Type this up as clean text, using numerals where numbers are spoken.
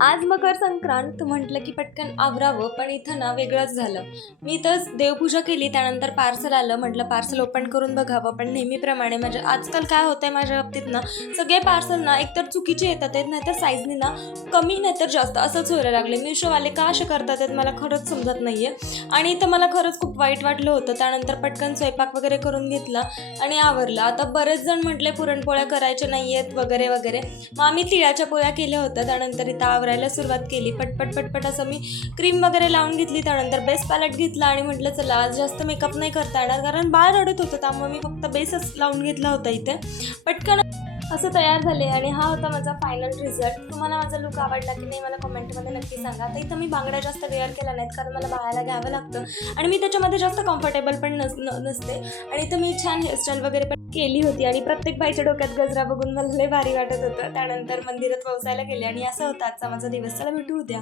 आज मकर संक्रांत म्हटलं की पटकन आवरावं, पण इथं ना वेगळंच झालं. मी तर देवपूजा केली, त्यानंतर पार्सल आलं. म्हटलं पार्सल ओपन करून बघावं, पण नेहमीप्रमाणे म्हणजे आजकाल काय होतंय माझ्या बाबतीत ना, सगळे पार्सल ना एकतर चुकीचे येतात आहेत, नाहीतर साईजनी ना कमी नाहीतर जास्त असंच व्हायला लागले. मिशोवाले का असे करतात आहेत मला खरंच समजत नाहीये. आणि इथं मला खरंच खूप वाईट वाटलं होतं. त्यानंतर पटकन स्वयंपाक वगैरे करून घेतला आणि आवरलं. आता बरेच जण म्हटले पुरणपोळ्या करायच्या नाहीयेत वगैरे वगैरे. मग आम्ही तिळाच्या पोळ्या केल्या होत्या. त्यानंतर इथं आवरायला सुरुवात केली. पटपट असं मी क्रीम वगैरे लावून घेतली. त्यानंतर बेस पॅलेट घेतला आणि म्हटलं चला आज जास्त मेकअप नाही करता येणार, कारण बाळ रडत होतं, त्यामुळे मी फक्त बेसच लावून घेतला होता इथे. पटकन असं तयार झाले आणि हा होता माझा फायनल रिझल्ट. तुम्हाला माझा लुक आवडला की नाही मला कमेंटमध्ये नक्की सांगा. आता इथं मी बांगड्या जास्त वेअर केल्या नाहीत, कारण मला बाळाला घ्यावं लागतं आणि मी त्याच्यामध्ये जास्त कम्फर्टेबल पण नसते. आणि इथं मी छान हेअरस्टाईल वगैरे पण केली होती आणि प्रत्येक बाईच्या डोक्यात गजरा बघून मला लय भारी वाटत होतं. त्यानंतर मंदिरात पोहोचायला गेले आणि असं होतं आजचा माझा दिवस. चला भेटू उद्या.